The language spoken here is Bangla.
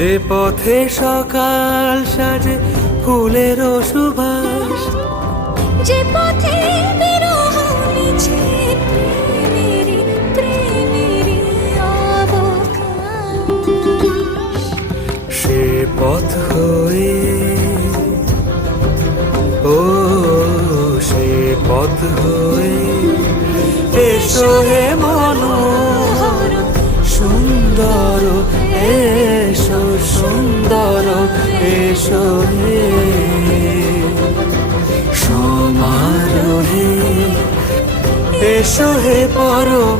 যে পথে সকাল সাজে ফুলের সুবাস, যে পথে বিরহ মিছে প্রেমেরই অবকাশ, সে পথ হয়ে ও সে পথ হয়ে এসো হে মনোহর সুন্দর, এসো সুন্দর, এসো হে সমারোহে, এসো হে পরম